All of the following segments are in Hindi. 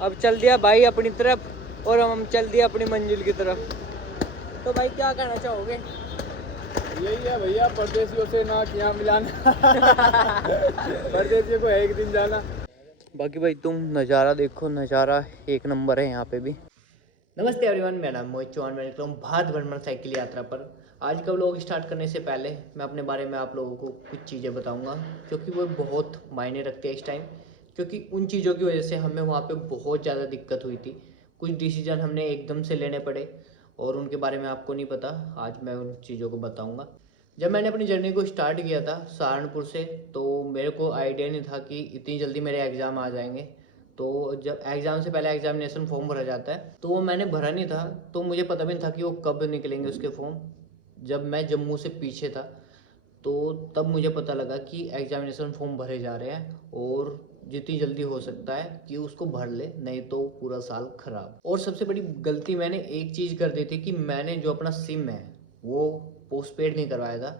अब चल दिया भाई अपनी तरफ और हम चल दिया अपनी मंजिल की तरफ। तो भाई क्या कहना चाहोगे? यही है भैया, परदेसियों से ना किया मिलाना। परदेसियों को एक दिन जाना। बाकी भाई तुम नज़ारा देखो, नज़ारा एक नंबर है यहाँ पे भी। नमस्ते एवरीवन, मेरा नाम मोहित चौहान। मैं निकला हूँ भारत भ्रमण साइकिल यात्रा पर। आज का व्लॉग स्टार्ट करने से पहले मैं अपने बारे में आप लोगों को कुछ चीज़ें बताऊंगा क्योंकि वो बहुत मायने रखते हैं इस टाइम। क्योंकि उन चीज़ों की वजह से हमें वहाँ पे बहुत ज़्यादा दिक्कत हुई थी। कुछ डिसीजन हमने एकदम से लेने पड़े और उनके बारे में आपको नहीं पता। आज मैं उन चीज़ों को बताऊँगा। जब मैंने अपनी जर्नी को स्टार्ट किया था सहारनपुर से, तो मेरे को आइडिया नहीं था कि इतनी जल्दी मेरे एग्ज़ाम आ जाएंगे। तो जब एग्ज़ाम से पहले एग्जामिनेशन फॉर्म भरा जाता है, तो वो मैंने भरा नहीं था, तो मुझे पता भी नहीं था कि वो कब निकलेंगे उसके फॉर्म। जब मैं जम्मू से पीछे था तो तब मुझे पता लगा कि एग्जामिनेशन फॉर्म भरे जा रहे हैं और जितनी जल्दी हो सकता है कि उसको भर ले, नहीं तो पूरा साल खराब। और सबसे बड़ी गलती मैंने एक चीज़ कर दी थी कि मैंने जो अपना सिम है वो पोस्टपेड नहीं करवाया था।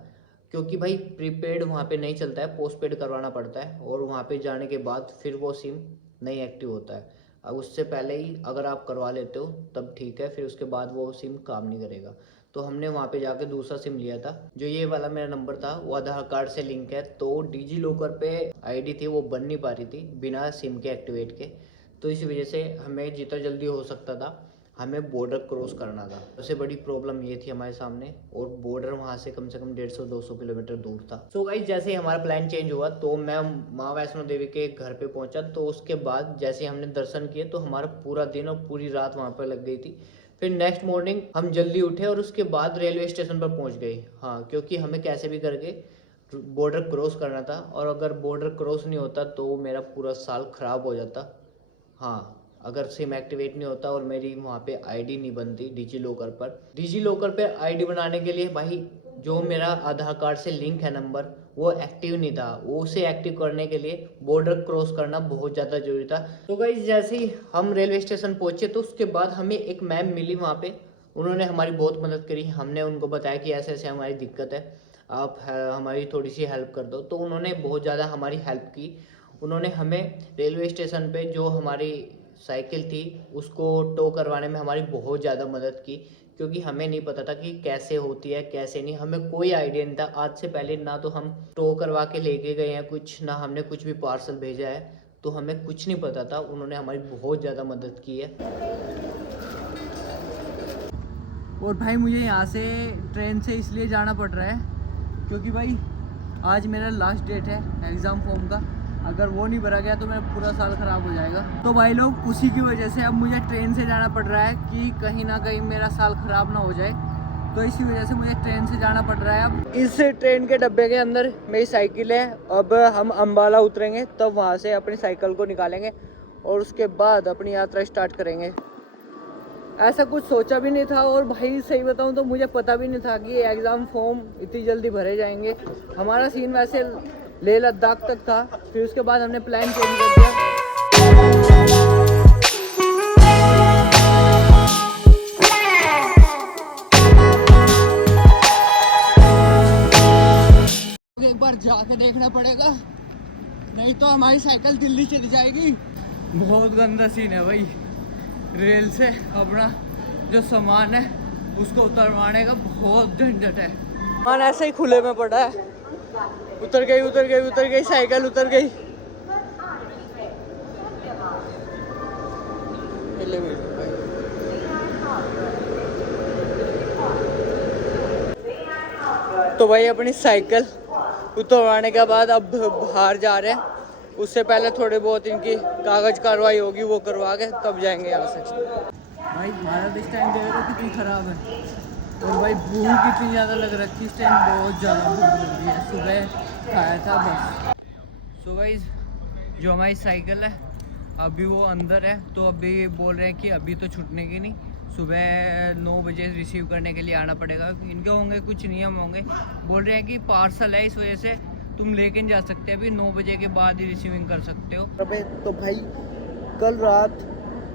क्योंकि भाई प्रीपेड वहाँ पे नहीं चलता है, पोस्टपेड करवाना पड़ता है और वहाँ पे जाने के बाद फिर वो सिम नहीं एक्टिव होता है। अब उससे पहले ही अगर आप करवा लेते हो तब ठीक है, फिर उसके बाद वो सिम काम नहीं करेगा। तो हमने वहाँ पे जाके दूसरा सिम लिया था। जो ये वाला मेरा नंबर था वो आधार कार्ड से लिंक है, तो डिजी लॉकर पे आईडी थी वो बन नहीं पा रही थी बिना सिम के एक्टिवेट के। तो इस वजह से हमें जितना जल्दी हो सकता था हमें बॉर्डर क्रॉस करना था। सबसे बड़ी प्रॉब्लम ये थी हमारे सामने, और बॉर्डर वहाँ से कम 150-200 किलोमीटर दूर था। सो गाइस, जैसे ही हमारा प्लान चेंज हुआ तो मैं माँ वैष्णो देवी के घर पे पहुँचा। तो उसके बाद जैसे हमने दर्शन किए तो हमारा पूरा दिन और पूरी रात वहाँ पर लग गई थी। फिर नेक्स्ट मॉर्निंग हम जल्दी उठे और उसके बाद रेलवे स्टेशन पर पहुँच गए। हाँ, क्योंकि हमें कैसे भी करके बॉर्डर क्रॉस करना था, और अगर बॉर्डर क्रॉस नहीं होता तो मेरा पूरा साल ख़राब हो जाता। हाँ, अगर सिम एक्टिवेट नहीं होता और मेरी वहाँ पे आईडी नहीं बनती डिजी लॉकर पर। डिजी लॉकर पे आईडी बनाने के लिए भाई जो मेरा आधार कार्ड से लिंक है नंबर वो एक्टिव नहीं था। वो उसे एक्टिव करने के लिए बॉर्डर क्रॉस करना बहुत ज़्यादा जरूरी था। तो गाइस, जैसे ही हम रेलवे स्टेशन पहुँचे तो उसके बाद हमें एक मैम मिली वहाँ पे। उन्होंने हमारी बहुत मदद करी। हमने उनको बताया कि ऐसे ऐसे हमारी दिक्कत है, आप हमारी थोड़ी सी हेल्प कर दो। तो उन्होंने बहुत ज़्यादा हमारी हेल्प की। उन्होंने हमें रेलवे स्टेशन पे जो हमारी साइकिल थी उसको टो करवाने में हमारी बहुत ज़्यादा मदद की। क्योंकि हमें नहीं पता था कि कैसे होती है कैसे नहीं, हमें कोई आइडिया नहीं था। आज से पहले ना तो हम टो करवा के लेके गए हैं कुछ, ना हमने कुछ भी पार्सल भेजा है, तो हमें कुछ नहीं पता था। उन्होंने हमारी बहुत ज़्यादा मदद की है। और भाई मुझे यहाँ से ट्रेन से इसलिए जाना पड़ रहा है क्योंकि भाई आज मेरा लास्ट डेट है एग्ज़ाम फॉर्म का। अगर वो नहीं भरा गया तो मेरा पूरा साल ख़राब हो जाएगा। तो भाई लोग, उसी की वजह से अब मुझे ट्रेन से जाना पड़ रहा है कि कहीं ना कहीं मेरा साल ख़राब ना हो जाए। तो इसी वजह से मुझे ट्रेन से जाना पड़ रहा है। अब इस ट्रेन के डब्बे के अंदर मेरी साइकिल है। अब हम अम्बाला उतरेंगे, तब वहाँ से अपनी साइकिल को निकालेंगे और उसके बाद अपनी यात्रा स्टार्ट करेंगे। ऐसा कुछ सोचा भी नहीं था, और भाई सही बताऊं तो मुझे पता भी नहीं था कि एग्ज़ाम फॉर्म इतनी जल्दी भरे जाएंगे। हमारा सीन वैसे लेह लद्दाख तक था, फिर उसके बाद हमने प्लान चेंज कर दिया। एक बार जाके देखना पड़ेगा, नहीं तो हमारी साइकिल दिल्ली चली जाएगी। बहुत गंदा सीन है भाई। रेल से अपना जो सामान है उसको उतरवाने का बहुत झंझट है। सामान ऐसे ही खुले में पड़ा है। उतर गई साइकिल उतर गई। तो भाई अपनी साइकिल उतरवाने के बाद अब बाहर जा रहे हैं। उससे पहले थोड़े बहुत इनकी कागज़ कार्रवाई होगी, वो करवा के तब जाएंगे यहाँ से। भाई भारत इस टाइम देखो कितनी ख़राब है, और भाई भूख कितनी ज़्यादा लग रही है इस टाइम। बहुत ज़्यादा भूख लग रही है। सुबह खाया था बस। सो गाइस, जो हमारी साइकिल है अभी वो अंदर है, तो अभी बोल रहे हैं कि अभी तो छूटने की नहीं, सुबह 9 बजे रिसीव करने के लिए आना पड़ेगा। इनके होंगे कुछ नियम होंगे। बोल रहे हैं कि पार्सल है, इस वजह से तुम लेके जा सकते हैं, अभी 9 बजे के बाद ही रिसीविंग कर सकते हो। तो भाई कल रात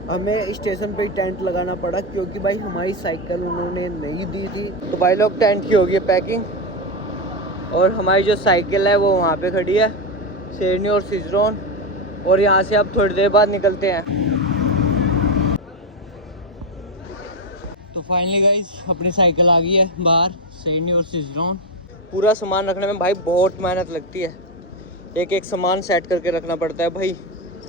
हमें स्टेशन पे ही टेंट लगाना पड़ा क्योंकि भाई हमारी साइकिल उन्होंने नहीं दी थी। तो भाई लोग, टेंट की होगी पैकिंग, और हमारी जो साइकिल है वो वहाँ पे खड़ी है, शेरनी और सिजरोन। और यहाँ से अब थोड़ी देर बाद निकलते हैं। तो फाइनली गाइस अपनी साइकिल आ गई है बाहर, सैनी और सिजरॉन। पूरा सामान रखने में भाई बहुत मेहनत लगती है, एक एक सामान सेट करके रखना पड़ता है भाई,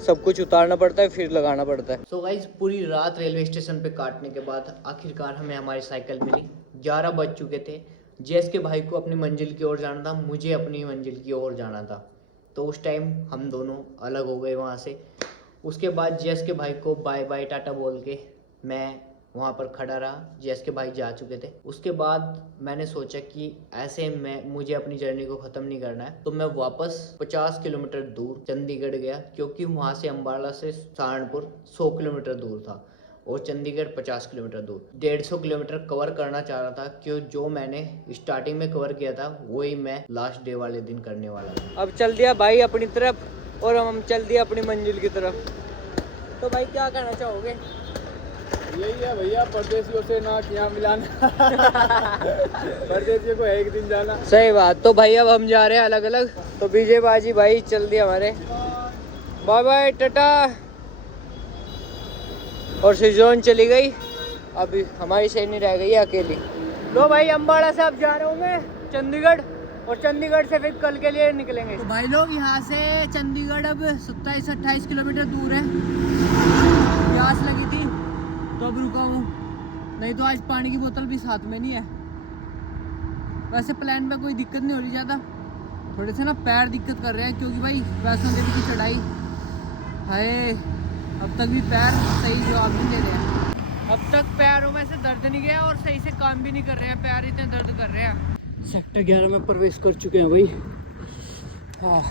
सब कुछ उतारना पड़ता है फिर लगाना पड़ता है। सो गाइज पूरी रात रेलवे स्टेशन पे काटने के बाद आखिरकार हमें हमारी साइकिल मिली। 11 बज चुके थे। जैस के भाई को अपनी मंजिल की ओर जाना था, मुझे अपनी मंजिल की ओर जाना था। तो उस टाइम हम दोनों अलग हो गए वहाँ से। उसके बाद जैस के भाई को बाय बाय टाटा बोल के मैं वहाँ पर खड़ा रहा। जैस के भाई जा चुके थे। उसके बाद मैंने सोचा कि ऐसे मुझे अपनी जर्नी को ख़त्म नहीं करना है, तो मैं वापस 50 किलोमीटर दूर चंडीगढ़ गया, क्योंकि वहाँ से अम्बाला से सहारनपुर 100 किलोमीटर दूर था और चंडीगढ़ 50 किलोमीटर दूर। 150 किलोमीटर कवर करना चाह रहा था, क्यों जो मैंने स्टार्टिंग में कवर किया था वही मैं लास्ट डे वाले दिन करने वाला था। अब चल दिया भाई अपनी तरफ और हम चल दिया अपनी मंजिल की तरफ। तो भाई क्या कहना चाहोगे? यही है भैया, परदेसियों से ना किया मिलाना। परदेसियों को एक दिन जाना। सही बात। तो भाई अब हम जा रहे हैं अलग अलग। तो विजय बाजी भाई चल दिए हमारे, बाय बाय टाटा। और सिजोन चली गई, अभी हमारी सैनी रह गई है अकेली। लो भाई अम्बाड़ा से अब जा रहा हूँ मैं चंडीगढ़, और चंडीगढ़ से फिर कल के लिए निकलेंगे। तो भाई लोग यहाँ से चंडीगढ़ अब 27-28 किलोमीटर दूर है। प्यास लगी थी तो अब रुका हूँ, नहीं तो आज पानी की बोतल भी साथ में नहीं है। वैसे प्लान में कोई दिक्कत नहीं हो रही ज़्यादा, थोड़े से ना पैर दिक्कत कर रहे हैं, क्योंकि भाई वैष्णो देवी की चढ़ाई है, अब तक भी पैर सही जवाब नहीं दे रहे हैं। अब तक पैरों में से दर्द नहीं गया और सही से काम भी नहीं कर रहे हैं, पैर इतने दर्द कर रहे हैं। सेक्टर 11 में प्रवेश कर चुके हैं भाई। हाँ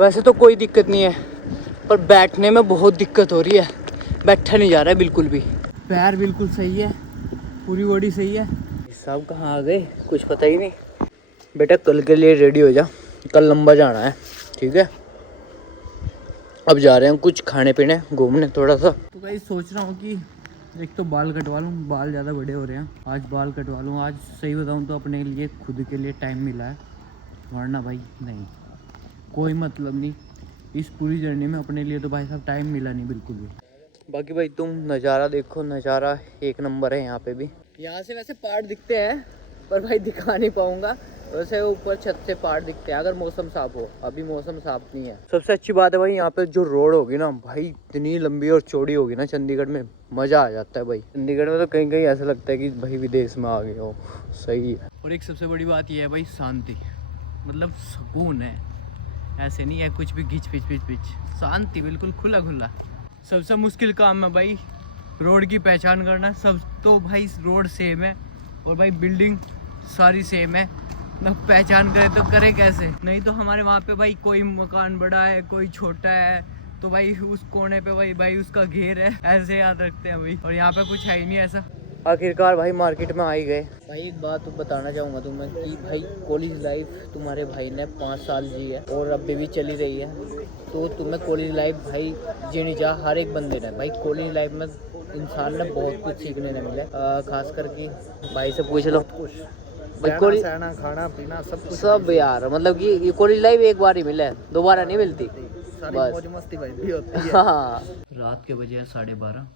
वैसे तो कोई दिक्कत नहीं है, पर बैठने में बहुत दिक्कत हो रही है, बैठा नहीं जा रहा है बिल्कुल भी। पैर बिल्कुल सही है, पूरी बॉडी सही है। सब कहाँ आ गए कुछ पता ही नहीं। बेटा कल के लिए रेडी हो जा, कल लंबा जाना है, ठीक है। अब जा रहे हैं कुछ खाने पीने, घूमने थोड़ा सा। तो भाई सोच रहा हूँ कि एक तो बाल कटवा लूँ, बाल ज़्यादा बड़े हो रहे हैं, आज बाल कटवा लूँ। आज सही बताऊँ तो अपने लिए खुद के लिए टाइम मिला है, वरना भाई नहीं, कोई मतलब नहीं। इस पूरी जर्नी में अपने लिए तो भाई साहब टाइम मिला नहीं बिल्कुल भी। बाकी भाई तुम नज़ारा देखो, नज़ारा एक नंबर है यहाँ पे भी। यहाँ से वैसे पहाड़ दिखते हैं, पर भाई दिखा नहीं पाऊँगा। वैसे ऊपर छत से पहाड़ दिखते हैं अगर मौसम साफ हो, अभी मौसम साफ नहीं है। सबसे अच्छी बात है भाई यहाँ पे जो रोड होगी ना भाई, इतनी लंबी और चौड़ी होगी ना चंडीगढ़ में, मज़ा आ जाता है भाई। चंडीगढ़ में तो कहीं कहीं ऐसा लगता है कि भाई विदेश में आ गए हो, सही है। और एक सबसे बड़ी बात यह है भाई, शांति, मतलब सुकून है, ऐसे नहीं है कुछ भी घिच पिच पिच पिच, शांति बिल्कुल खुला खुला। सबसे मुश्किल काम है भाई रोड की पहचान करना। सब तो भाई रोड सेम है और भाई बिल्डिंग सारी सेम है ना, पहचान करे तो करे कैसे। नहीं तो हमारे वहाँ पे भाई कोई मकान बड़ा है कोई छोटा है, तो भाई उस कोने पे भाई उसका घेर है, ऐसे याद रखते हैं भाई। और यहाँ पे कुछ है ही नहीं ऐसा। आखिरकार भाई मार्केट में आ ही गए। भाई एक बात बताना चाहूँगा तुम्हें कि भाई कॉलेज लाइफ तुम्हारे भाई ने 5 साल जी है और अभी भी चली रही है, तो तुम्हें कॉलेज लाइफ भाई जीनी चाह हर एक बंदे ने। भाई कॉलेज लाइफ में इंसान ने बहुत कुछ सीखने ने मिले, खास करके भाई से पूछ लो कुछ, कॉलेज खाना पीना सब कुछ सब यार, मतलब कि कॉलेज लाइफ एक बार ही मिले, दोबारा नहीं मिलती। मौज मस्ती भाई भी होती है। हाँ। रात के बजे 12:30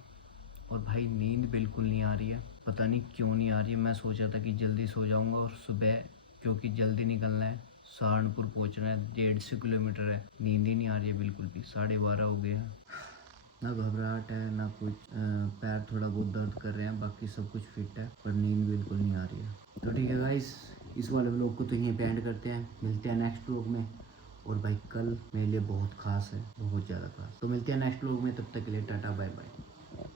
और भाई नींद बिल्कुल नहीं आ रही है, पता नहीं क्यों नहीं आ रही है। मैं सोचा था कि जल्दी सो जाऊंगा और सुबह क्योंकि जल्दी निकलना है, सहारनपुर पहुंचना है, 150 किलोमीटर है, नींद ही नहीं आ रही है बिल्कुल भी। 12:30 हो गए हैं, ना घबराहट है ना कुछ, पैर थोड़ा बहुत दर्द कर रहे हैं, बाकी सब कुछ फिट है, पर नींद बिल्कुल नहीं आ रही है। तो ठीक है गाइस, इस वाले व्लॉग को तो यहीं पे एंड करते हैं, मिलते हैं नेक्स्ट व्लॉग में। और भाई कल मेरे लिए बहुत खास है, बहुत ज़्यादा खास। तो मिलते हैं नेक्स्ट व्लॉग में, तब तक के लिए टाटा बाय बाय।